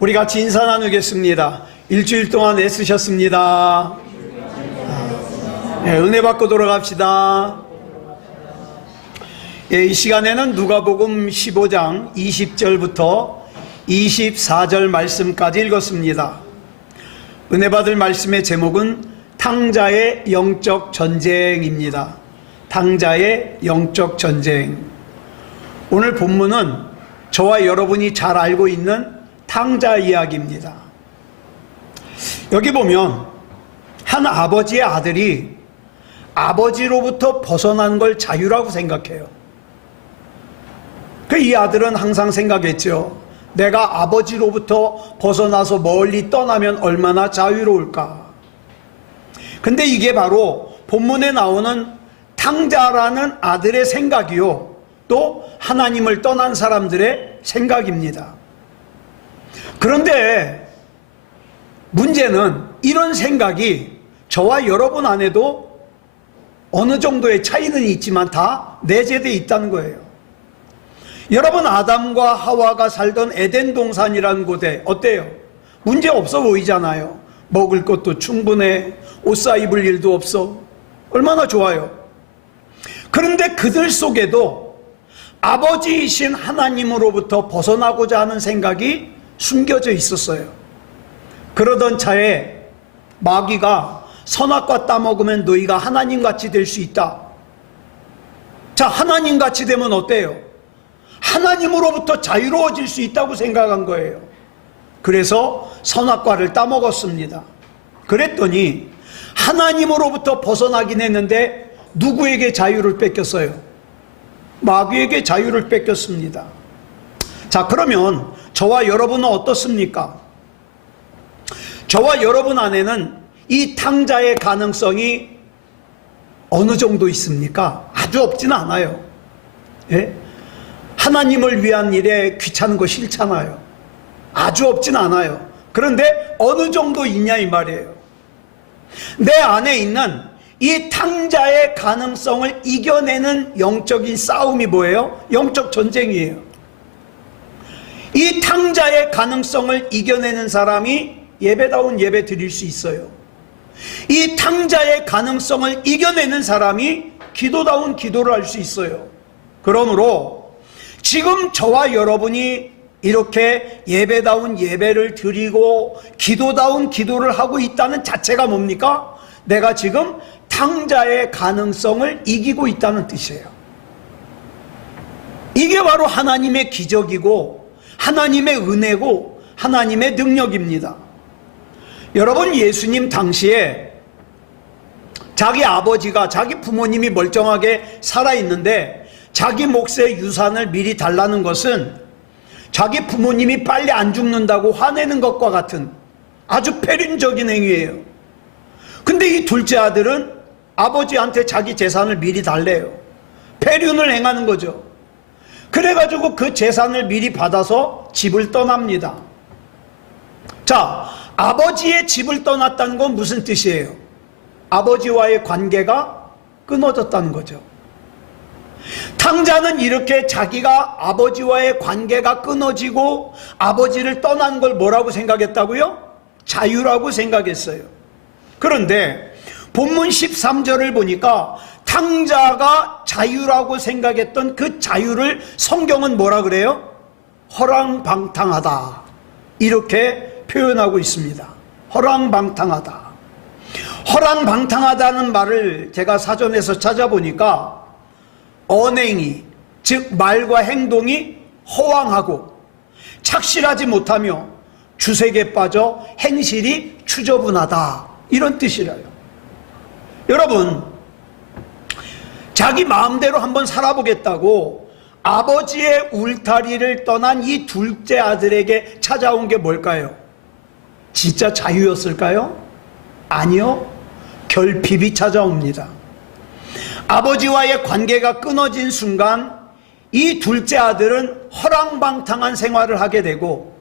우리 같이 인사 나누겠습니다. 일주일 동안 애쓰셨습니다. 은혜 받고 돌아갑시다. 이 시간에는 누가복음 15장 20절부터 24절 말씀까지 읽었습니다. 은혜 받을 말씀의 제목은 탕자의 영적 전쟁입니다. 탕자의 영적 전쟁. 오늘 본문은 저와 여러분이 잘 알고 있는 탕자 이야기입니다. 여기 보면 한 아버지의 아들이 아버지로부터 벗어난 걸 자유라고 생각해요. 이 아들은 항상 생각했죠. 내가 아버지로부터 벗어나서 멀리 떠나면 얼마나 자유로울까. 근데 이게 바로 본문에 나오는 탕자라는 아들의 생각이요, 또 하나님을 떠난 사람들의 생각입니다. 그런데 문제는 이런 생각이 저와 여러분 안에도 어느 정도의 차이는 있지만 다 내재되어 있다는 거예요. 여러분, 아담과 하와가 살던 에덴 동산이라는 곳에 어때요? 문제 없어 보이잖아요. 먹을 것도 충분해, 옷 사 입을 일도 없어. 얼마나 좋아요. 그런데 그들 속에도 아버지이신 하나님으로부터 벗어나고자 하는 생각이 숨겨져 있었어요. 그러던 차에 마귀가 선악과 따먹으면 너희가 하나님같이 될 수 있다. 자, 하나님같이 되면 어때요? 하나님으로부터 자유로워질 수 있다고 생각한 거예요. 그래서 선악과를 따먹었습니다. 그랬더니 하나님으로부터 벗어나긴 했는데 누구에게 자유를 뺏겼어요? 마귀에게 자유를 뺏겼습니다. 자, 그러면 저와 여러분은 어떻습니까? 저와 여러분 안에는 이 탕자의 가능성이 어느 정도 있습니까? 아주 없진 않아요. 예? 하나님을 위한 일에 귀찮은 거 싫잖아요. 아주 없진 않아요. 그런데 어느 정도 있냐 이 말이에요. 내 안에 있는 이 탕자의 가능성을 이겨내는 영적인 싸움이 뭐예요? 영적 전쟁이에요. 이 탕자의 가능성을 이겨내는 사람이 예배다운 예배 드릴 수 있어요. 이 탕자의 가능성을 이겨내는 사람이 기도다운 기도를 할 수 있어요. 그러므로 지금 저와 여러분이 이렇게 예배다운 예배를 드리고 기도다운 기도를 하고 있다는 자체가 뭡니까? 내가 지금 탕자의 가능성을 이기고 있다는 뜻이에요. 이게 바로 하나님의 기적이고 하나님의 은혜고 하나님의 능력입니다. 여러분, 예수님 당시에 자기 아버지가, 자기 부모님이 멀쩡하게 살아있는데 자기 몫의 유산을 미리 달라는 것은 자기 부모님이 빨리 안 죽는다고 화내는 것과 같은 아주 패륜적인 행위예요. 근데 이 둘째 아들은 아버지한테 자기 재산을 미리 달래요. 패륜을 행하는 거죠. 그래가지고 그 재산을 미리 받아서 집을 떠납니다. 자, 아버지의 집을 떠났다는 건 무슨 뜻이에요? 아버지와의 관계가 끊어졌다는 거죠. 탕자는 이렇게 자기가 아버지와의 관계가 끊어지고 아버지를 떠난 걸 뭐라고 생각했다고요? 자유라고 생각했어요. 그런데 본문 13절을 보니까 탕자가 자유라고 생각했던 그 자유를 성경은 뭐라 그래요? 허랑방탕하다, 이렇게 표현하고 있습니다. 허랑방탕하다. 허랑방탕하다는 말을 제가 사전에서 찾아보니까 언행이, 즉 말과 행동이 허황하고 착실하지 못하며 주색에 빠져 행실이 추저분하다, 이런 뜻이래요. 여러분, 자기 마음대로 한번 살아보겠다고 아버지의 울타리를 떠난 이 둘째 아들에게 찾아온 게 뭘까요? 진짜 자유였을까요? 아니요. 결핍이 찾아옵니다. 아버지와의 관계가 끊어진 순간 이 둘째 아들은 허랑방탕한 생활을 하게 되고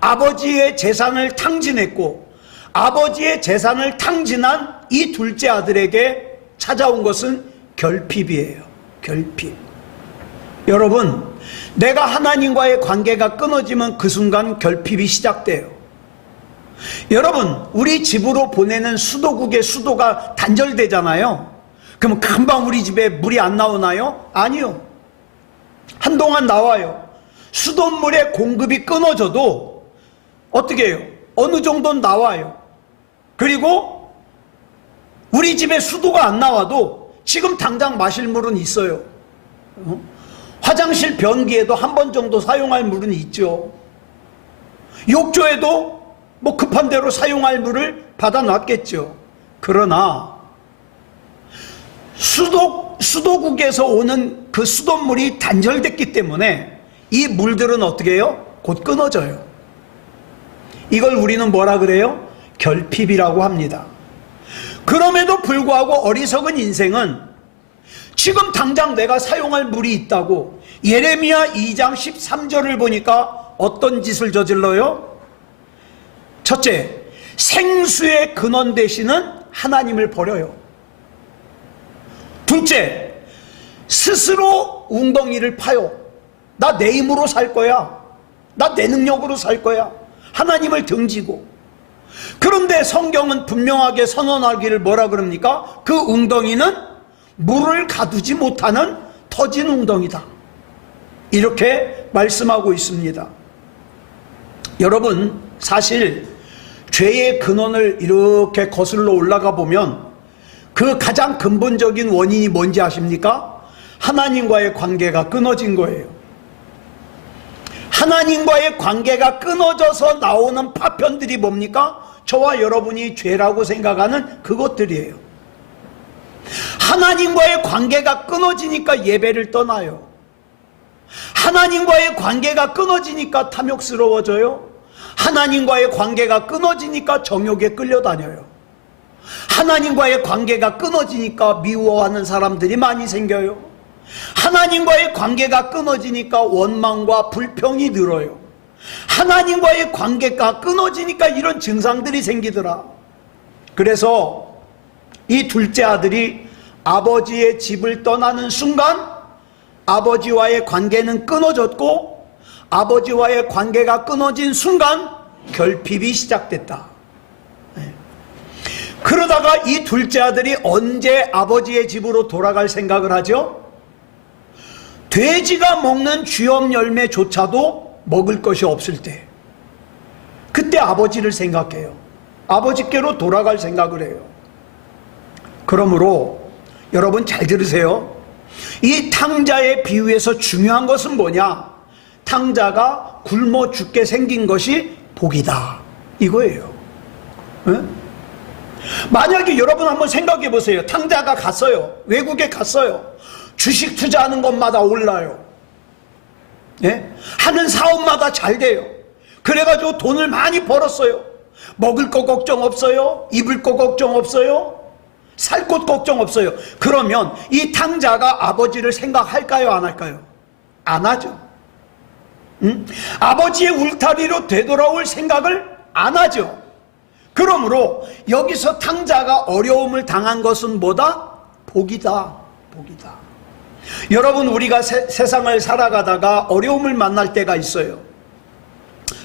아버지의 재산을 탕진했고 아버지의 재산을 탕진한 이 둘째 아들에게 찾아온 것은 결핍이에요. 결핍. 여러분, 내가 하나님과의 관계가 끊어지면 그 순간 결핍이 시작돼요. 여러분, 우리 집으로 보내는 수도국의 수도가 단절되잖아요. 그럼 금방 우리 집에 물이 안 나오나요? 아니요. 한동안 나와요. 수돗물의 공급이 끊어져도 어떻게 해요? 어느 정도는 나와요. 그리고 우리 집에 수도가 안 나와도 지금 당장 마실 물은 있어요. 화장실 변기에도 한 번 정도 사용할 물은 있죠. 욕조에도 뭐 급한 대로 사용할 물을 받아놨겠죠. 그러나 수도국에서 오는 그 수돗물이 단절됐기 때문에 이 물들은 어떻게 해요? 곧 끊어져요. 이걸 우리는 뭐라 그래요? 결핍이라고 합니다. 그럼에도 불구하고 어리석은 인생은 지금 당장 내가 사용할 물이 있다고 예레미야 2장 13절을 보니까 어떤 짓을 저질러요? 첫째, 생수의 근원 되시는 하나님을 버려요. 둘째, 스스로 웅덩이를 파요. 나 내 힘으로 살 거야. 나 내 능력으로 살 거야. 하나님을 등지고. 그런데 성경은 분명하게 선언하기를 뭐라 그럽니까? 그 웅덩이는 물을 가두지 못하는 터진 웅덩이다. 이렇게 말씀하고 있습니다. 여러분, 사실 죄의 근원을 이렇게 거슬러 올라가 보면 그 가장 근본적인 원인이 뭔지 아십니까? 하나님과의 관계가 끊어진 거예요. 하나님과의 관계가 끊어져서 나오는 파편들이 뭡니까? 저와 여러분이 죄라고 생각하는 그것들이에요. 하나님과의 관계가 끊어지니까 예배를 떠나요. 하나님과의 관계가 끊어지니까 탐욕스러워져요. 하나님과의 관계가 끊어지니까 정욕에 끌려다녀요. 하나님과의 관계가 끊어지니까 미워하는 사람들이 많이 생겨요. 하나님과의 관계가 끊어지니까 원망과 불평이 늘어요. 하나님과의 관계가 끊어지니까 이런 증상들이 생기더라. 그래서 이 둘째 아들이 아버지의 집을 떠나는 순간 아버지와의 관계는 끊어졌고, 아버지와의 관계가 끊어진 순간 결핍이 시작됐다. 그러다가 이 둘째 아들이 언제 아버지의 집으로 돌아갈 생각을 하죠? 돼지가 먹는 쥐엄 열매조차도 먹을 것이 없을 때, 그때 아버지를 생각해요. 아버지께로 돌아갈 생각을 해요. 그러므로 여러분 잘 들으세요. 이 탕자의 비유에서 중요한 것은 뭐냐? 탕자가 굶어 죽게 생긴 것이 복이다, 이거예요. 네? 만약에 여러분 한번 생각해 보세요. 탕자가 갔어요. 외국에 갔어요. 주식 투자하는 것마다 올라요. 네? 하는 사업마다 잘 돼요. 그래가지고 돈을 많이 벌었어요. 먹을 거 걱정 없어요. 입을 거 걱정 없어요. 살 곳 걱정 없어요. 그러면 이 탕자가 아버지를 생각할까요? 안 할까요? 안 하죠. 응? 아버지의 울타리로 되돌아올 생각을 안 하죠. 그러므로 여기서 탕자가 어려움을 당한 것은 뭐다? 복이다. 복이다. 여러분, 우리가 세상을 살아가다가 어려움을 만날 때가 있어요.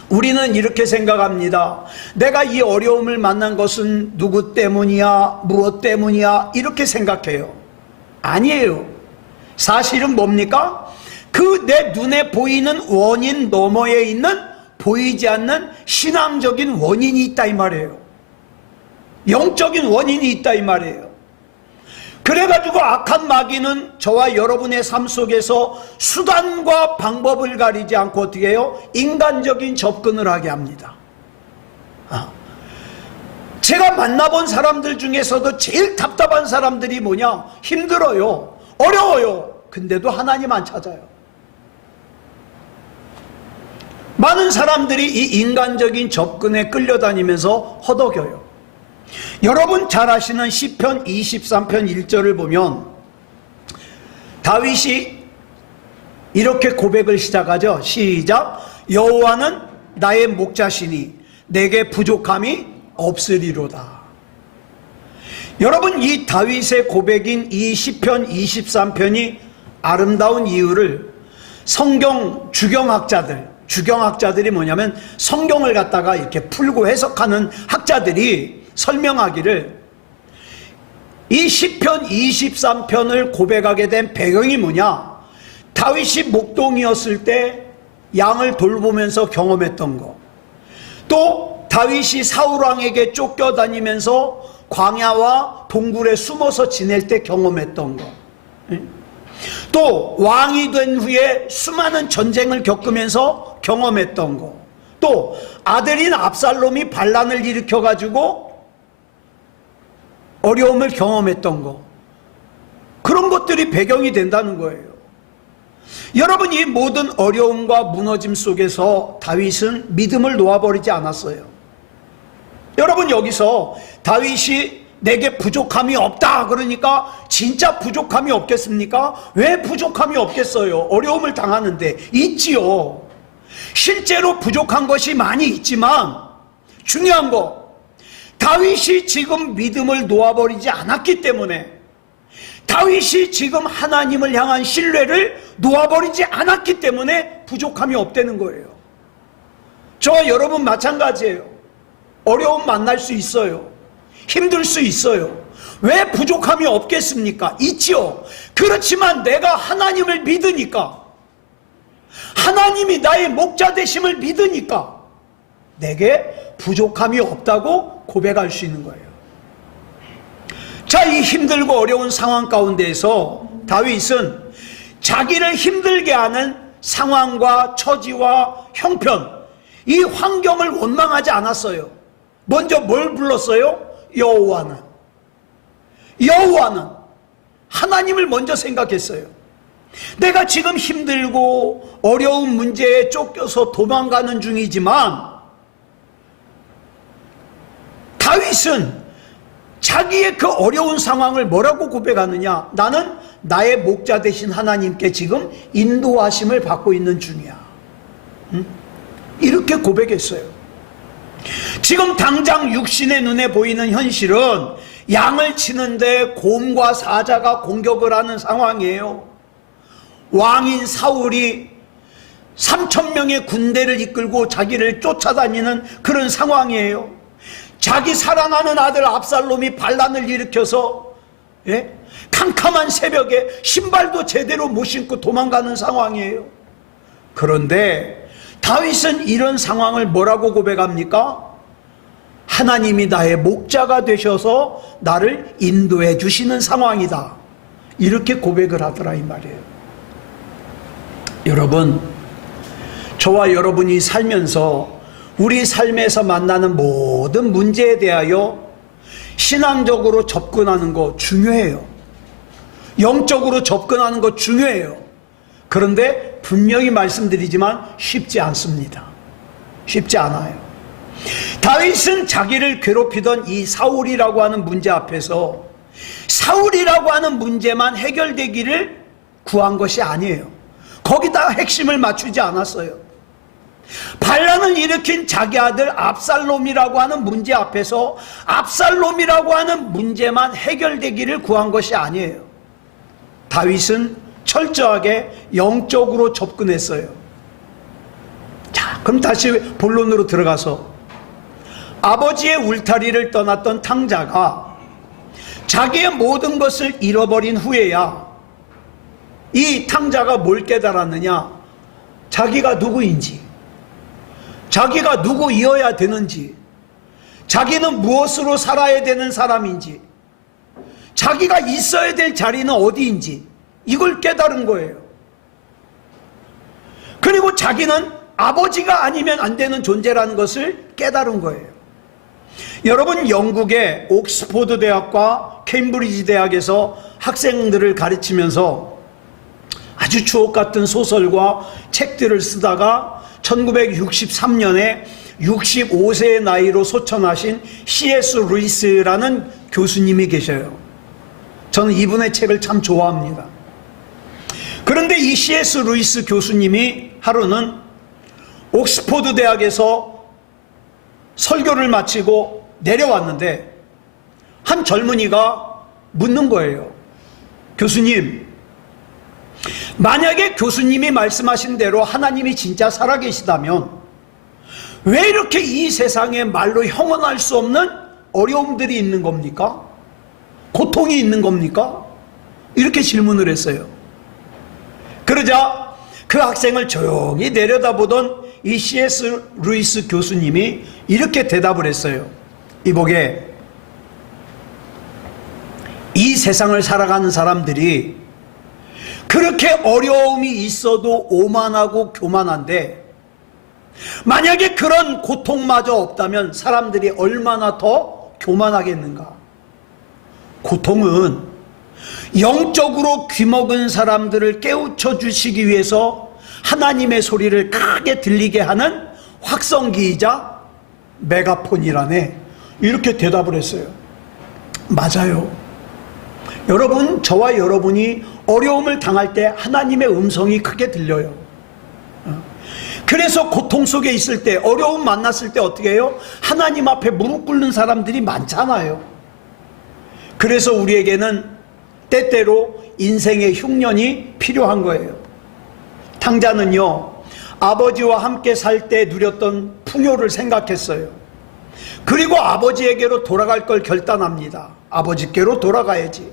우리는 이렇게 생각합니다. 내가 이 어려움을 만난 것은 누구 때문이야? 무엇 때문이야? 이렇게 생각해요. 아니에요. 사실은 뭡니까? 그 내 눈에 보이는 원인 너머에 있는 보이지 않는 신앙적인 원인이 있다 이 말이에요. 영적인 원인이 있다 이 말이에요. 그래가지고 악한 마귀는 저와 여러분의 삶 속에서 수단과 방법을 가리지 않고 어떻게 해요? 인간적인 접근을 하게 합니다. 제가 만나본 사람들 중에서도 제일 답답한 사람들이 뭐냐? 힘들어요. 어려워요. 근데도 하나님 안 찾아요. 많은 사람들이 이 인간적인 접근에 끌려다니면서 허덕여요. 여러분 잘 아시는 시편 23편 1절을 보면 다윗이 이렇게 고백을 시작하죠. 시작. 여호와는 나의 목자시니 내게 부족함이 없으리로다. 여러분, 이 다윗의 고백인 이 시편 23편이 아름다운 이유를 성경 주경학자들이 뭐냐면 성경을 갖다가 이렇게 풀고 해석하는 학자들이 설명하기를, 이 시편 23편을 고백하게 된 배경이 뭐냐? 다윗이 목동이었을 때 양을 돌보면서 경험했던 거, 또 다윗이 사울왕에게 쫓겨다니면서 광야와 동굴에 숨어서 지낼 때 경험했던 거, 또 왕이 된 후에 수많은 전쟁을 겪으면서 경험했던 거, 또 아들인 압살롬이 반란을 일으켜가지고 어려움을 경험했던 거, 그런 것들이 배경이 된다는 거예요. 여러분, 이 모든 어려움과 무너짐 속에서 다윗은 믿음을 놓아버리지 않았어요. 여러분, 여기서 다윗이 내게 부족함이 없다 그러니까 진짜 부족함이 없겠습니까? 왜 부족함이 없겠어요? 어려움을 당하는데. 있지요. 실제로 부족한 것이 많이 있지만 중요한 거, 다윗이 지금 믿음을 놓아버리지 않았기 때문에, 다윗이 지금 하나님을 향한 신뢰를 놓아버리지 않았기 때문에 부족함이 없다는 거예요. 저와 여러분 마찬가지예요. 어려움 만날 수 있어요. 힘들 수 있어요. 왜 부족함이 없겠습니까? 있지요. 그렇지만 내가 하나님을 믿으니까, 하나님이 나의 목자 되심을 믿으니까 내게 부족함이 없다고 고백할 수 있는 거예요. 자, 이 힘들고 어려운 상황 가운데에서 다윗은 자기를 힘들게 하는 상황과 처지와 형편, 이 환경을 원망하지 않았어요. 먼저 뭘 불렀어요? 여호와는 하나님을 먼저 생각했어요. 내가 지금 힘들고 어려운 문제에 쫓겨서 도망가는 중이지만, 다윗은 자기의 그 어려운 상황을 뭐라고 고백하느냐? 나는 나의 목자 되신 하나님께 지금 인도하심을 받고 있는 중이야. 이렇게 고백했어요. 지금 당장 육신의 눈에 보이는 현실은 양을 치는데 곰과 사자가 공격을 하는 상황이에요. 왕인 사울이 3,000명의 군대를 이끌고 자기를 쫓아다니는 그런 상황이에요. 자기 사랑하는 아들 압살롬이 반란을 일으켜서 캄캄한 새벽에 신발도 제대로 못 신고 도망가는 상황이에요. 그런데 다윗은 이런 상황을 뭐라고 고백합니까? 하나님이 나의 목자가 되셔서 나를 인도해 주시는 상황이다, 이렇게 고백을 하더라 이 말이에요. 여러분, 저와 여러분이 살면서 우리 삶에서 만나는 모든 문제에 대하여 신앙적으로 접근하는 거 중요해요. 영적으로 접근하는 거 중요해요. 그런데 분명히 말씀드리지만 쉽지 않습니다. 쉽지 않아요. 다윗은 자기를 괴롭히던 이 사울이라고 하는 문제 앞에서 사울이라고 하는 문제만 해결되기를 구한 것이 아니에요. 거기다가 핵심을 맞추지 않았어요. 반란을 일으킨 자기 아들 압살롬이라고 하는 문제 앞에서 압살롬이라고 하는 문제만 해결되기를 구한 것이 아니에요. 다윗은 철저하게 영적으로 접근했어요. 자, 그럼 다시 본론으로 들어가서, 아버지의 울타리를 떠났던 탕자가 자기의 모든 것을 잃어버린 후에야 이 탕자가 뭘 깨달았느냐? 자기가 누구인지, 자기가 누구이어야 되는지, 자기는 무엇으로 살아야 되는 사람인지, 자기가 있어야 될 자리는 어디인지, 이걸 깨달은 거예요. 그리고 자기는 아버지가 아니면 안 되는 존재라는 것을 깨달은 거예요. 여러분, 영국의 옥스포드 대학과 케임브리지 대학에서 학생들을 가르치면서 아주 주옥 같은 소설과 책들을 쓰다가 1963년에 65세의 나이로 소천하신 C.S. 루이스라는 교수님이 계셔요. 저는 이분의 책을 참 좋아합니다. 그런데 이 C.S. 루이스 교수님이 하루는 옥스포드 대학에서 설교를 마치고 내려왔는데 한 젊은이가 묻는 거예요. 교수님, 만약에 교수님이 말씀하신 대로 하나님이 진짜 살아계시다면 왜 이렇게 이 세상에 말로 형언할 수 없는 어려움들이 있는 겁니까? 고통이 있는 겁니까? 이렇게 질문을 했어요. 그러자 그 학생을 조용히 내려다보던 이 C.S. 루이스 교수님이 이렇게 대답을 했어요. 이보게, 이 세상을 살아가는 사람들이 그렇게 어려움이 있어도 오만하고 교만한데 만약에 그런 고통마저 없다면 사람들이 얼마나 더 교만하겠는가. 고통은 영적으로 귀먹은 사람들을 깨우쳐 주시기 위해서 하나님의 소리를 크게 들리게 하는 확성기이자 메가폰이라네. 이렇게 대답을 했어요. 맞아요. 여러분, 저와 여러분이 어려움을 당할 때 하나님의 음성이 크게 들려요. 그래서 고통 속에 있을 때, 어려움 만났을 때 어떻게 해요? 하나님 앞에 무릎 꿇는 사람들이 많잖아요. 그래서 우리에게는 때때로 인생의 흉년이 필요한 거예요. 탕자는요, 아버지와 함께 살 때 누렸던 풍요를 생각했어요. 그리고 아버지에게로 돌아갈 걸 결단합니다. 아버지께로 돌아가야지.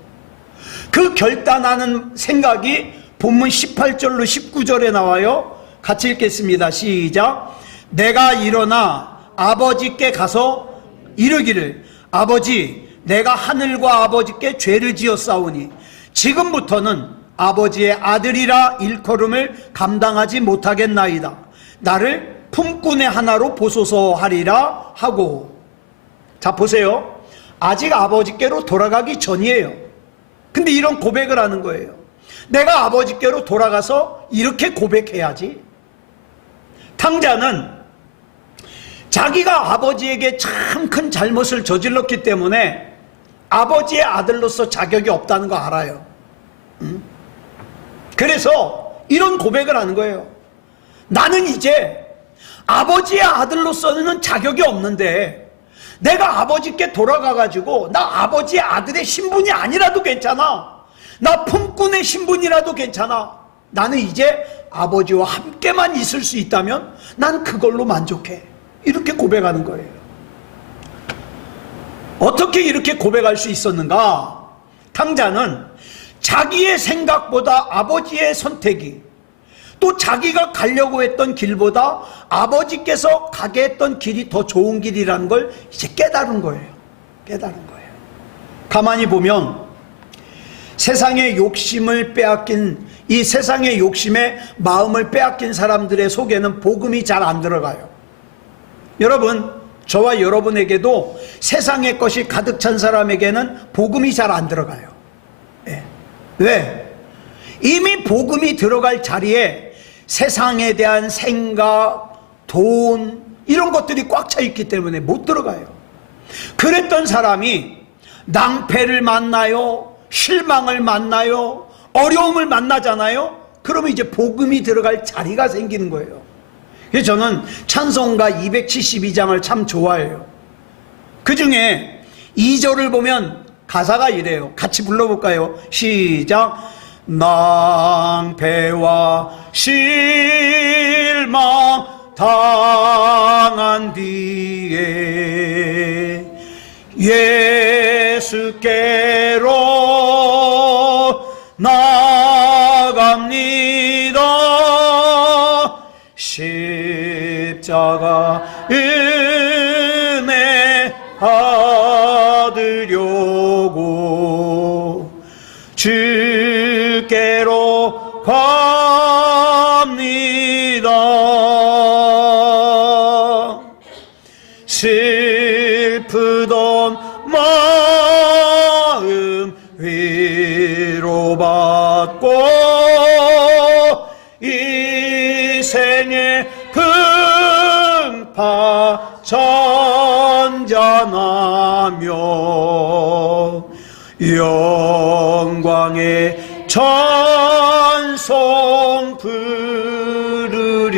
그 결단하는 생각이 본문 18절로 19절에 나와요. 같이 읽겠습니다. 시작. 내가 일어나 아버지께 가서 이르기를, 아버지, 내가 하늘과 아버지께 죄를 지었사오니 지금부터는 아버지의 아들이라 일컬음을 감당하지 못하겠나이다. 나를 품꾼의 하나로 보소서 하리라 하고. 자, 보세요. 아직 아버지께로 돌아가기 전이에요. 근데 이런 고백을 하는 거예요. 내가 아버지께로 돌아가서 이렇게 고백해야지. 탕자는 자기가 아버지에게 참 큰 잘못을 저질렀기 때문에 아버지의 아들로서 자격이 없다는 거 알아요. 그래서 이런 고백을 하는 거예요. 나는 이제 아버지의 아들로서는 자격이 없는데 내가 아버지께 돌아가가지고 나 아버지의 아들의 신분이 아니라도 괜찮아. 나 품꾼의 신분이라도 괜찮아. 나는 이제 아버지와 함께만 있을 수 있다면 난 그걸로 만족해. 이렇게 고백하는 거예요. 어떻게 이렇게 고백할 수 있었는가? 탕자는 자기의 생각보다 아버지의 선택이, 또 자기가 가려고 했던 길보다 아버지께서 가게 했던 길이 더 좋은 길이라는 걸 이제 깨달은 거예요. 깨달은 거예요. 가만히 보면 세상의 욕심을 빼앗긴, 이 세상의 욕심에 마음을 빼앗긴 사람들의 속에는 복음이 잘 안 들어가요. 여러분, 저와 여러분에게도 세상의 것이 가득 찬 사람에게는 복음이 잘 안 들어가요. 예. 왜? 이미 복음이 들어갈 자리에 세상에 대한 생각, 돈, 이런 것들이 꽉 차 있기 때문에 못 들어가요. 그랬던 사람이 낭패를 만나요, 실망을 만나요, 어려움을 만나잖아요. 그러면 이제 복음이 들어갈 자리가 생기는 거예요. 그래서 저는 찬송가 272장을 참 좋아해요. 그 중에 2절을 보면 가사가 이래요. 같이 불러볼까요? 시작. 낭패와 실망 당한 뒤에 예수께로 나갑니다. 십자가 은혜 받으려고 주께로 갑니다. 슬프던 마음 위로받고 이 생의 풍파 전전하며 영광의 찬송 부르려고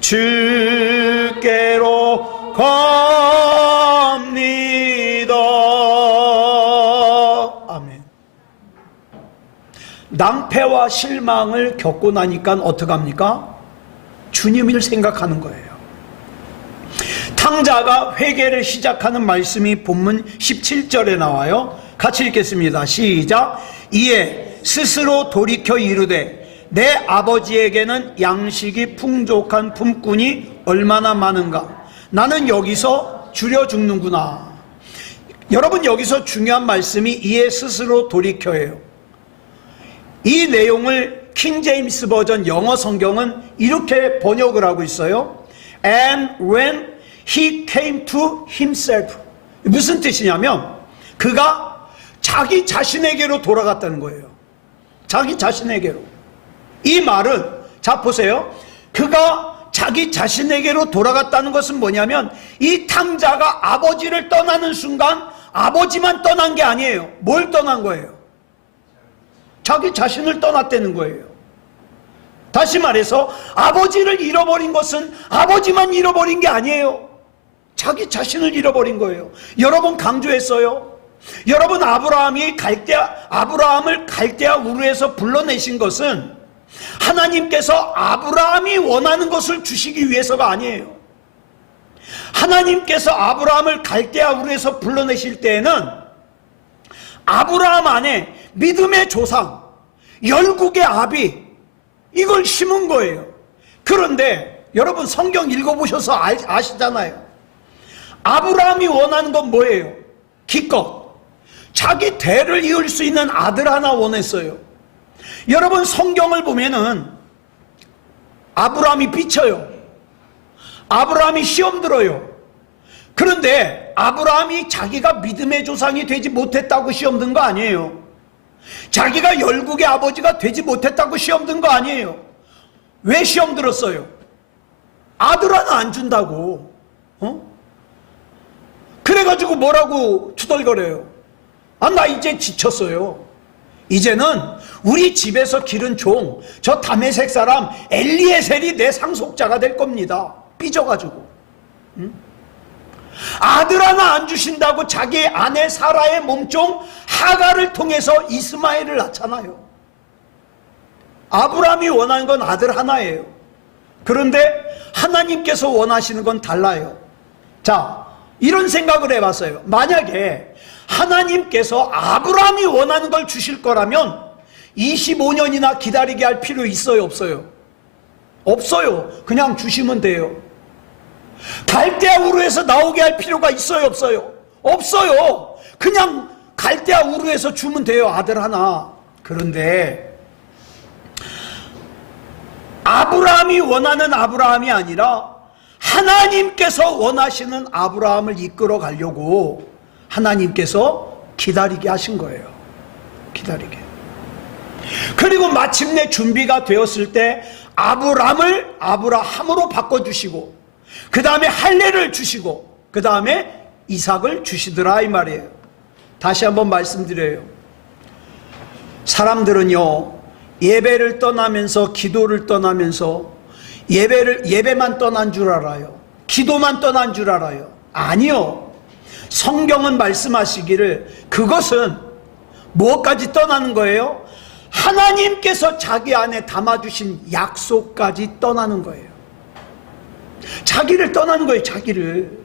주께로 갑니다. 아멘. 낭패와 실망을 겪고 나니까 어떡합니까? 주님을 생각하는 거예요. 탕자가 회개를 시작하는 말씀이 본문 17절에 나와요. 같이 읽겠습니다. 시작. 이에 스스로 돌이켜 이르되 내 아버지에게는 양식이 풍족한 품꾼이 얼마나 많은가. 나는 여기서 줄여 죽는구나. 여러분, 여기서 중요한 말씀이 이에 스스로 돌이켜예요. 이 내용을 킹제임스 버전 영어 성경은 이렇게 번역을 하고 있어요. And when he came to himself. 무슨 뜻이냐면 그가 자기 자신에게로 돌아갔다는 거예요. 자기 자신에게로. 이 말은, 자 보세요. 그가 자기 자신에게로 돌아갔다는 것은 뭐냐면 이 탕자가 아버지를 떠나는 순간 아버지만 떠난 게 아니에요. 뭘 떠난 거예요? 자기 자신을 떠났다는 거예요. 다시 말해서 아버지를 잃어버린 것은 아버지만 잃어버린 게 아니에요. 자기 자신을 잃어버린 거예요. 여러 번 강조했어요. 여러분, 아브라함을 갈대아 우르에서 불러내신 것은 하나님께서 아브라함이 원하는 것을 주시기 위해서가 아니에요. 하나님께서 아브라함을 갈대아 우르에서 불러내실 때에는 아브라함 안에 믿음의 조상, 열국의 아비, 이걸 심은 거예요. 그런데 여러분, 성경 읽어보셔서 아시잖아요. 아브라함이 원하는 건 뭐예요? 기껏 자기 대를 이을 수 있는 아들 하나 원했어요. 여러분, 성경을 보면은 아브라함이 삐쳐요. 아브라함이 시험 들어요. 그런데 아브라함이 자기가 믿음의 조상이 되지 못했다고 시험 든 거 아니에요. 자기가 열국의 아버지가 되지 못했다고 시험 든 거 아니에요. 왜 시험 들었어요? 아들 하나 안 준다고. 그래가지고 뭐라고 투덜거려요? 아, 나 이제 지쳤어요. 이제는 우리 집에서 기른 종, 저 다메섹 사람 엘리에셀이 내 상속자가 될 겁니다. 삐져가지고. 아들 하나 안 주신다고 자기 아내 사라의 몸종 하가를 통해서 이스마엘을 낳잖아요. 아브라함이 원하는 건 아들 하나예요. 그런데 하나님께서 원하시는 건 달라요. 자, 이런 생각을 해봤어요. 만약에 하나님께서 아브라함이 원하는 걸 주실 거라면 25년이나 기다리게 할 필요 있어요, 없어요? 없어요. 그냥 주시면 돼요. 갈대아 우르에서 나오게 할 필요가 있어요, 없어요? 없어요. 그냥 갈대아 우르에서 주면 돼요, 아들 하나. 그런데 아브라함이 원하는 아브라함이 아니라 하나님께서 원하시는 아브라함을 이끌어 가려고 하나님께서 기다리게 하신 거예요. 기다리게. 그리고 마침내 준비가 되었을 때 아브람을 아브라함으로 바꿔주시고 그 다음에 할례를 주시고 그 다음에 이삭을 주시더라, 이 말이에요. 다시 한번 말씀드려요. 사람들은요, 예배를 떠나면서, 기도를 떠나면서 예배만 떠난 줄 알아요. 기도만 떠난 줄 알아요. 아니요. 성경은 말씀하시기를 그것은 무엇까지 떠나는 거예요? 하나님께서 자기 안에 담아주신 약속까지 떠나는 거예요. 자기를 떠나는 거예요, 자기를.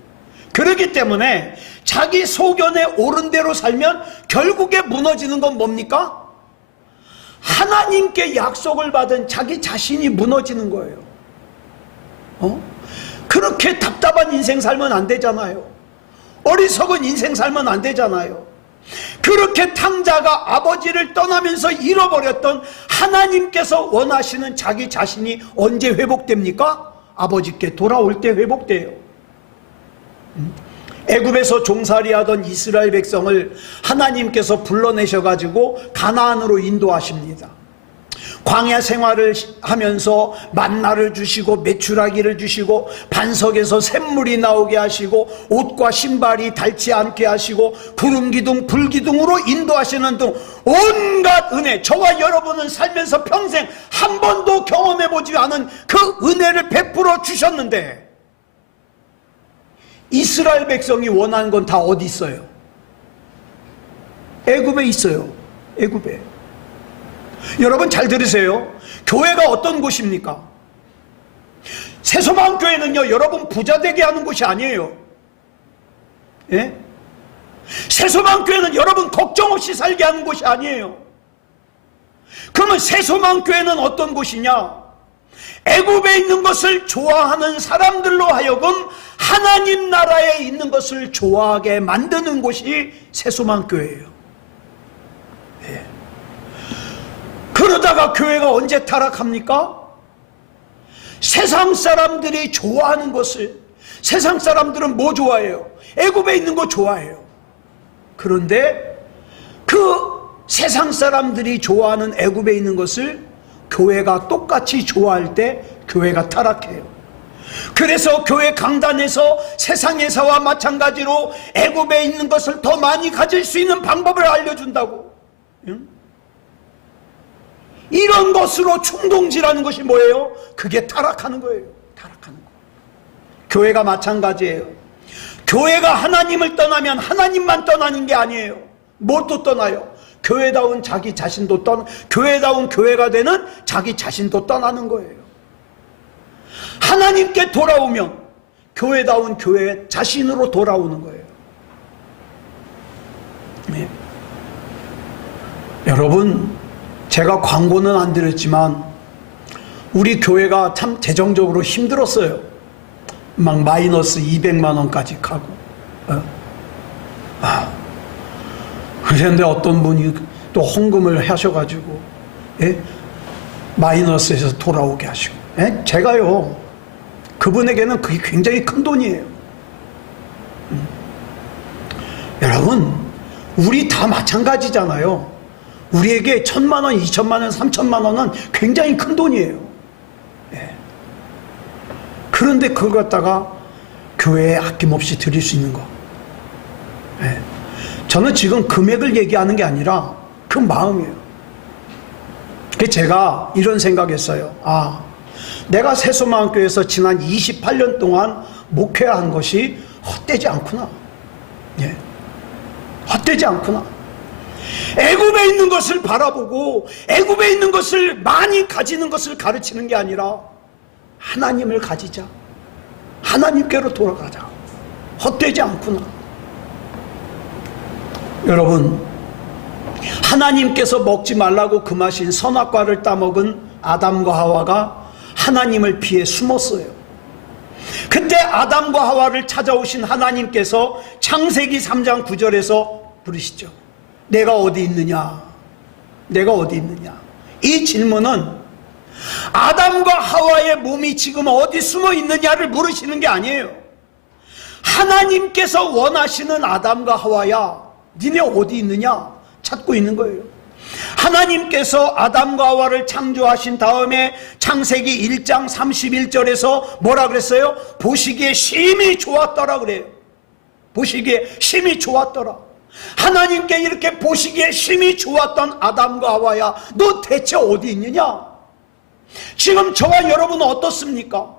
그렇기 때문에 자기 소견에 옳은 대로 살면 결국에 무너지는 건 뭡니까? 하나님께 약속을 받은 자기 자신이 무너지는 거예요. 그렇게 답답한 인생 살면 안 되잖아요. 어리석은 인생 살면 안 되잖아요. 그렇게 탕자가 아버지를 떠나면서 잃어버렸던 하나님께서 원하시는 자기 자신이 언제 회복됩니까? 아버지께 돌아올 때 회복돼요. 애굽에서 종살이하던 이스라엘 백성을 하나님께서 불러내셔가지고 가나안으로 인도하십니다. 광야 생활을 하면서 만나를 주시고 메추라기를 주시고 반석에서 샘물이 나오게 하시고 옷과 신발이 닳지 않게 하시고 구름기둥 불기둥으로 인도하시는 등 온갖 은혜, 저와 여러분은 살면서 평생 한 번도 경험해보지 않은 그 은혜를 베풀어 주셨는데 이스라엘 백성이 원하는 건 다 어디 있어요? 애굽에 있어요. 애굽에. 여러분 잘 들으세요. 교회가 어떤 곳입니까? 새소망교회는요, 여러분 부자 되게 하는 곳이 아니에요. 예? 새소망교회는 여러분 걱정 없이 살게 하는 곳이 아니에요. 그러면 새소망교회는 어떤 곳이냐? 애굽에 있는 것을 좋아하는 사람들로 하여금 하나님 나라에 있는 것을 좋아하게 만드는 곳이 새소망교회예요. 예. 그러다가 교회가 언제 타락합니까? 세상 사람들이 좋아하는 것을, 세상 사람들은 뭐 좋아해요? 애굽에 있는 거 좋아해요. 그런데 그 세상 사람들이 좋아하는 애굽에 있는 것을 교회가 똑같이 좋아할 때 교회가 타락해요. 그래서 교회 강단에서 세상에서와 마찬가지로 애굽에 있는 것을 더 많이 가질 수 있는 방법을 알려준다고. 응? 이런 것으로 충동질하는 것이 뭐예요? 그게 타락하는 거예요. 타락하는 거. 교회가 마찬가지예요. 교회가 하나님을 떠나면 하나님만 떠나는 게 아니에요. 뭘 또 떠나요? 교회다운 자기 자신도 교회다운 교회가 되는 자기 자신도 떠나는 거예요. 하나님께 돌아오면 교회다운 교회 자신으로 돌아오는 거예요. 네. 여러분, 제가 광고는 안 드렸지만 우리 교회가 참 재정적으로 힘들었어요. 막 마이너스 200만 원까지 가고. 그런데 어떤 분이 또 헌금을 하셔가지고, 예? 마이너스에서 돌아오게 하시고. 예? 제가요, 그분에게는 그게 굉장히 큰 돈이에요. 여러분, 우리 다 마찬가지잖아요. 우리에게 1,000만 원, 2,000만 원, 3,000만 원은 굉장히 큰 돈이에요. 예. 그런데 그걸 갖다가 교회에 아낌없이 드릴 수 있는 거. 예. 저는 지금 금액을 얘기하는 게 아니라 그 마음이에요. 그래서 제가 이런 생각했어요. 내가 새소망교회에서 지난 28년 동안 목회한 것이 헛되지 않구나. 예. 헛되지 않구나. 애굽에 있는 것을 바라보고 애굽에 있는 것을 많이 가지는 것을 가르치는 게 아니라 하나님을 가지자. 하나님께로 돌아가자. 헛되지 않구나. 여러분, 하나님께서 먹지 말라고 금하신 선악과를 따먹은 아담과 하와가 하나님을 피해 숨었어요. 그때 아담과 하와를 찾아오신 하나님께서 창세기 3장 9절에서 부르시죠. 내가 어디 있느냐? 내가 어디 있느냐? 이 질문은 아담과 하와의 몸이 지금 어디 숨어 있느냐를 물으시는 게 아니에요. 하나님께서 원하시는 아담과 하와야, 니네 어디 있느냐? 찾고 있는 거예요. 하나님께서 아담과 하와를 창조하신 다음에 창세기 1장 31절에서 뭐라 그랬어요? 보시기에 심히 좋았더라 그래요. 보시기에 심히 좋았더라. 하나님께 이렇게 보시기에 심히 좋았던 아담과 하와야, 너 대체 어디 있느냐? 지금 저와 여러분은 어떻습니까?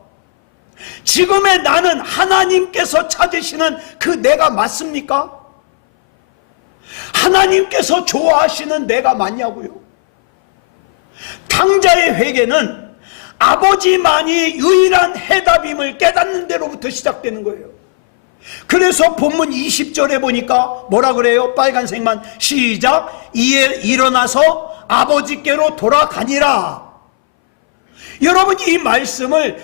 지금의 나는 하나님께서 찾으시는 그 내가 맞습니까? 하나님께서 좋아하시는 내가 맞냐고요? 탕자의 회개는 아버지만이 유일한 해답임을 깨닫는 데로부터 시작되는 거예요. 그래서 본문 20절에 보니까 뭐라 그래요? 빨간색만 시작. 이에 일어나서 아버지께로 돌아가니라. 여러분, 이 말씀을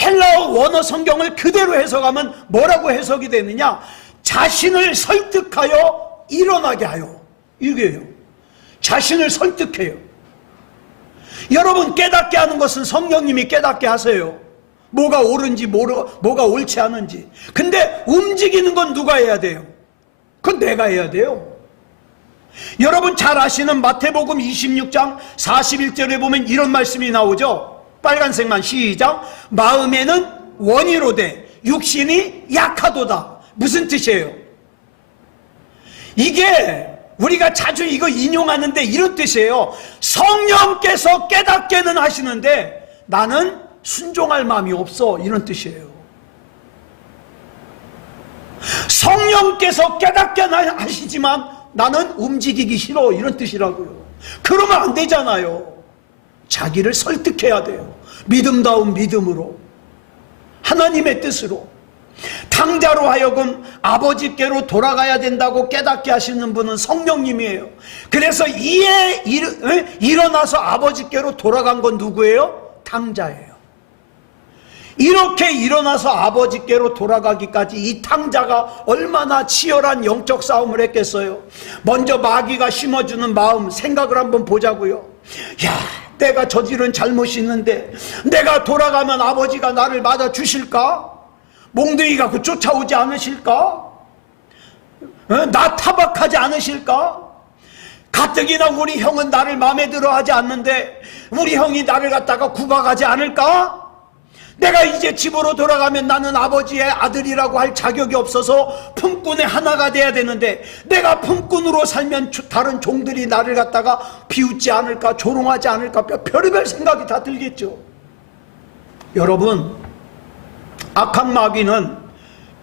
헬라어 원어 성경을 그대로 해석하면 뭐라고 해석이 되느냐? 자신을 설득하여 일어나게 하여. 이게요. 자신을 설득해요. 여러분, 깨닫게 하는 것은 성령님이 깨닫게 하세요. 뭐가 옳은지 뭐가 옳지 않은지. 근데 움직이는 건 누가 해야 돼요? 그건 내가 해야 돼요. 여러분 잘 아시는 마태복음 26장 41절에 보면 이런 말씀이 나오죠. 빨간색만 시작. 마음에는 원이로되 육신이 약하도다. 무슨 뜻이에요? 이게 우리가 자주 이거 인용하는데 이런 뜻이에요. 성령께서 깨닫게는 하시는데 나는 순종할 마음이 없어. 이런 뜻이에요. 성령께서 깨닫게 하시지만 나는 움직이기 싫어. 이런 뜻이라고요. 그러면 안 되잖아요. 자기를 설득해야 돼요. 믿음다운 믿음으로, 하나님의 뜻으로. 탕자로 하여금 아버지께로 돌아가야 된다고 깨닫게 하시는 분은 성령님이에요. 그래서 이에 일어나서 아버지께로 돌아간 건 누구예요? 탕자예요. 이렇게 일어나서 아버지께로 돌아가기까지 이 탕자가 얼마나 치열한 영적 싸움을 했겠어요. 먼저 마귀가 심어주는 마음, 생각을 한번 보자고요. 야, 내가 저지른 잘못이 있는데 내가 돌아가면 아버지가 나를 맞아주실까? 몽둥이 갖고 쫓아오지 않으실까? 나 타박하지 않으실까? 가뜩이나 우리 형은 나를 마음에 들어 하지 않는데 우리 형이 나를 갖다가 구박하지 않을까? 내가 이제 집으로 돌아가면 나는 아버지의 아들이라고 할 자격이 없어서 품꾼의 하나가 돼야 되는데 내가 품꾼으로 살면 다른 종들이 나를 갖다가 비웃지 않을까, 조롱하지 않을까, 별의별 생각이 다 들겠죠. 여러분, 악한 마귀는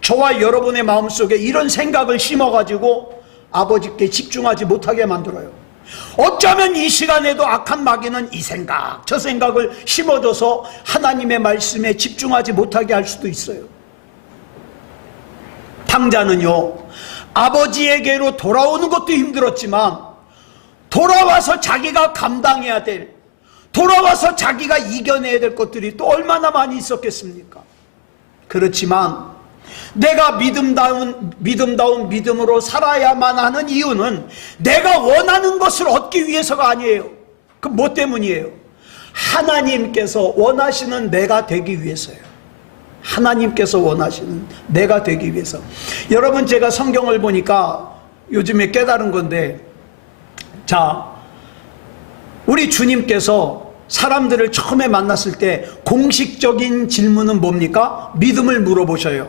저와 여러분의 마음속에 이런 생각을 심어가지고 아버지께 집중하지 못하게 만들어요. 어쩌면 이 시간에도 악한 마귀는 이 생각 저 생각을 심어줘서 하나님의 말씀에 집중하지 못하게 할 수도 있어요. 탕자는요, 아버지에게로 돌아오는 것도 힘들었지만 돌아와서 자기가 감당해야 될, 돌아와서 자기가 이겨내야 될 것들이 또 얼마나 많이 있었겠습니까? 그렇지만 내가 믿음다운 믿음으로 살아야만 하는 이유는 내가 원하는 것을 얻기 위해서가 아니에요. 그 뭐 때문이에요? 하나님께서 원하시는 내가 되기 위해서요. 하나님께서 원하시는 내가 되기 위해서. 여러분, 제가 성경을 보니까 요즘에 깨달은 건데, 자, 우리 주님께서 사람들을 처음에 만났을 때 공식적인 질문은 뭡니까? 믿음을 물어보셔요.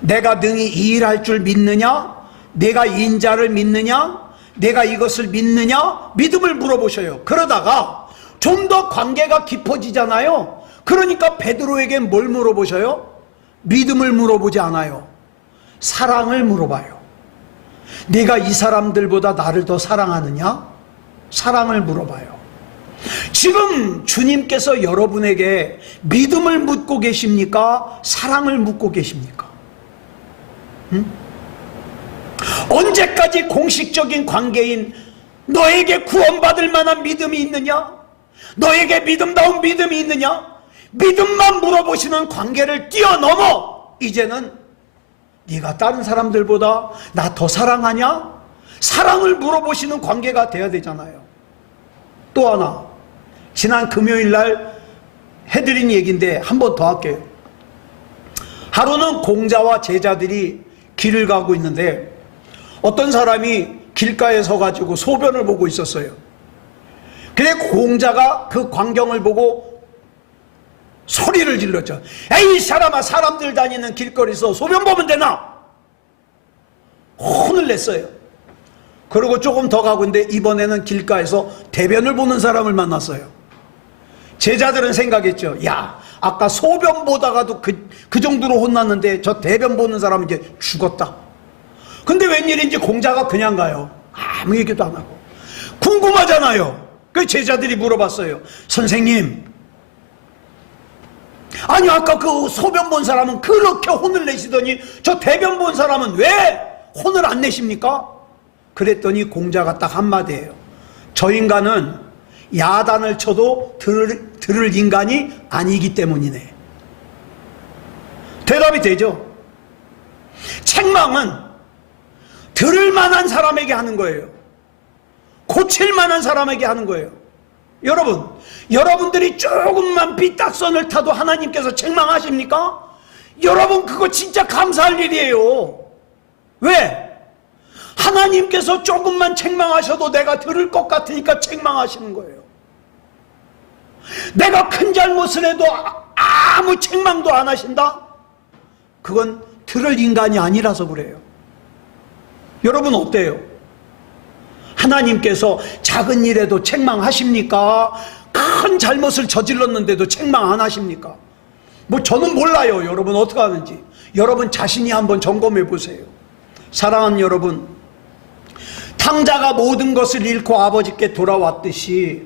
내가 능히 이 일할 줄 믿느냐? 내가 인자를 믿느냐? 내가 이것을 믿느냐? 믿음을 물어보셔요. 그러다가 좀 더 관계가 깊어지잖아요. 그러니까 베드로에게 뭘 물어보셔요? 믿음을 물어보지 않아요. 사랑을 물어봐요. 네가 이 사람들보다 나를 더 사랑하느냐? 사랑을 물어봐요. 지금 주님께서 여러분에게 믿음을 묻고 계십니까? 사랑을 묻고 계십니까? 언제까지 공식적인 관계인 너에게 구원받을 만한 믿음이 있느냐? 너에게 믿음다운 믿음이 있느냐? 믿음만 물어보시는 관계를 뛰어넘어 이제는 네가 다른 사람들보다 나 더 사랑하냐? 사랑을 물어보시는 관계가 돼야 되잖아요. 또 하나, 지난 금요일 날 해드린 얘기인데 한 번 더 할게요. 하루는 공자와 제자들이 길을 가고 있는데 어떤 사람이 길가에 서가지고 소변을 보고 있었어요. 그래 공자가 그 광경을 보고 소리를 질렀죠. 에이 사람아, 사람들 다니는 길거리에서 소변 보면 되나? 혼을 냈어요. 그리고 조금 더 가고 있는데 이번에는 길가에서 대변을 보는 사람을 만났어요. 제자들은 생각했죠. 야, 아까 소변 보다가도 그 정도로 혼났는데 저 대변 보는 사람은 이제 죽었다. 근데 웬일인지 공자가 그냥 가요. 아무 얘기도 안 하고. 궁금하잖아요. 그 제자들이 물어봤어요. 선생님, 아니 아까 그 소변 본 사람은 그렇게 혼을 내시더니 저 대변 본 사람은 왜 혼을 안 내십니까? 그랬더니 공자가 딱 한마디예요. 저 인간은 야단을 쳐도 들을 인간이 아니기 때문이네. 대답이 되죠. 책망은 들을 만한 사람에게 하는 거예요. 고칠 만한 사람에게 하는 거예요. 여러분, 여러분들이 조금만 삐딱선을 타도 하나님께서 책망하십니까? 여러분, 그거 진짜 감사할 일이에요. 왜? 하나님께서 조금만 책망하셔도 내가 들을 것 같으니까 책망하시는 거예요. 내가 큰 잘못을 해도 아무 책망도 안 하신다? 그건 들을 인간이 아니라서 그래요. 여러분 어때요? 하나님께서 작은 일에도 책망하십니까? 큰 잘못을 저질렀는데도 책망 안 하십니까? 뭐 저는 몰라요. 여러분 어떻게 하는지. 여러분 자신이 한번 점검해 보세요. 사랑하는 여러분, 탕자가 모든 것을 잃고 아버지께 돌아왔듯이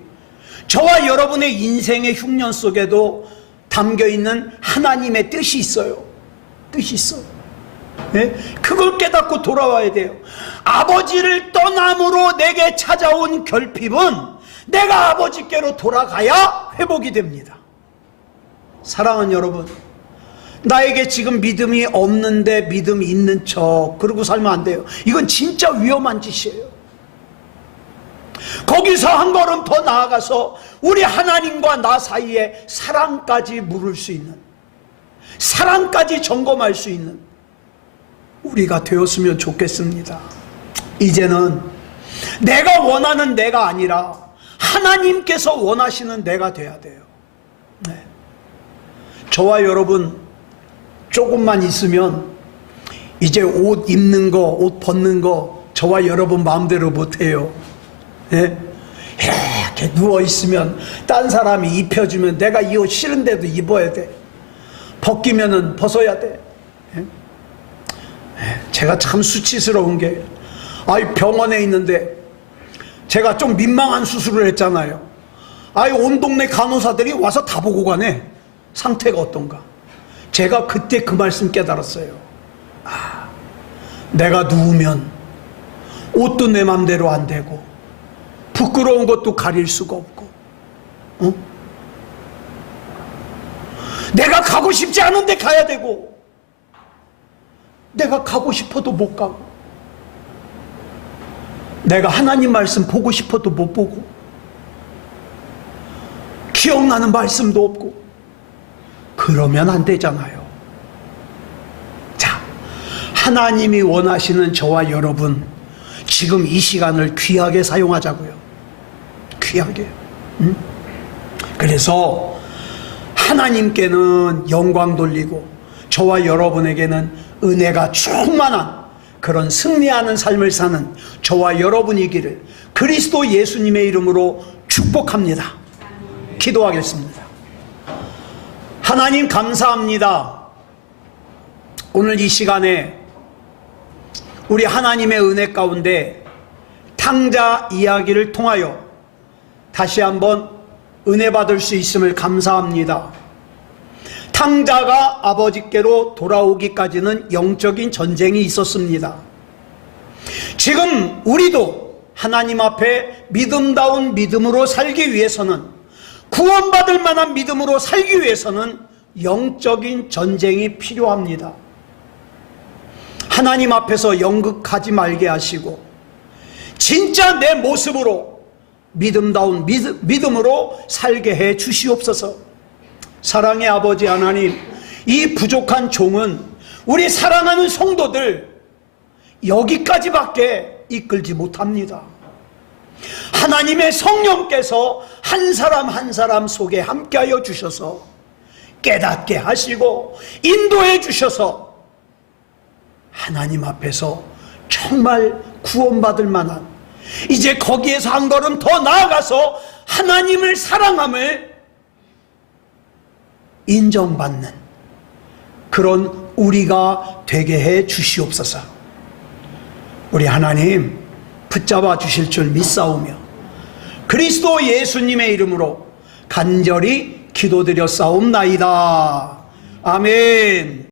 저와 여러분의 인생의 흉년 속에도 담겨있는 하나님의 뜻이 있어요. 뜻이 있어요. 네? 그걸 깨닫고 돌아와야 돼요. 아버지를 떠남으로 내게 찾아온 결핍은 내가 아버지께로 돌아가야 회복이 됩니다. 사랑하는 여러분, 나에게 지금 믿음이 없는데 믿음이 있는 척 그러고 살면 안 돼요. 이건 진짜 위험한 짓이에요. 거기서 한 걸음 더 나아가서 우리 하나님과 나 사이에 사랑까지 물을 수 있는, 사랑까지 점검할 수 있는 우리가 되었으면 좋겠습니다. 이제는 내가 원하는 내가 아니라 하나님께서 원하시는 내가 돼야 돼요. 네. 저와 여러분 조금만 있으면 이제 옷 입는 거, 옷 벗는 거 저와 여러분 마음대로 못해요. 네? 이렇게 누워있으면 딴 사람이 입혀주면 내가 이 옷 싫은데도 입어야 돼. 벗기면은 벗어야 돼. 네? 제가 참 수치스러운 게, 병원에 있는데 제가 좀 민망한 수술을 했잖아요. 온 동네 간호사들이 와서 다 보고 가네. 상태가 어떤가. 제가 그때 그 말씀 깨달았어요. 내가 누우면 옷도 내 맘대로 안 되고 부끄러운 것도 가릴 수가 없고, 내가 가고 싶지 않은데 가야 되고, 내가 가고 싶어도 못 가고, 내가 하나님 말씀 보고 싶어도 못 보고, 기억나는 말씀도 없고, 그러면 안 되잖아요. 자, 하나님이 원하시는 저와 여러분, 지금 이 시간을 귀하게 사용하자고요. 귀하게. 그래서 하나님께는 영광 돌리고 저와 여러분에게는 은혜가 충만한 그런 승리하는 삶을 사는 저와 여러분이기를 그리스도 예수님의 이름으로 축복합니다. 기도하겠습니다. 하나님 감사합니다. 오늘 이 시간에 우리 하나님의 은혜 가운데 탕자 이야기를 통하여 다시 한번 은혜 받을 수 있음을 감사합니다. 탕자가 아버지께로 돌아오기까지는 영적인 전쟁이 있었습니다. 지금 우리도 하나님 앞에 믿음다운 믿음으로 살기 위해서는, 구원받을 만한 믿음으로 살기 위해서는 영적인 전쟁이 필요합니다. 하나님 앞에서 연극하지 말게 하시고 진짜 내 모습으로 믿음다운 믿음으로 살게 해 주시옵소서. 사랑의 아버지 하나님, 이 부족한 종은 우리 사랑하는 성도들 여기까지밖에 이끌지 못합니다. 하나님의 성령께서 한 사람 한 사람 속에 함께하여 주셔서 깨닫게 하시고 인도해 주셔서 하나님 앞에서 정말 구원받을 만한, 이제 거기에서 한 걸음 더 나아가서 하나님을 사랑함을 인정받는 그런 우리가 되게 해 주시옵소서. 우리 하나님 붙잡아 주실 줄 믿사오며 그리스도 예수님의 이름으로 간절히 기도드렸사옵나이다. 아멘.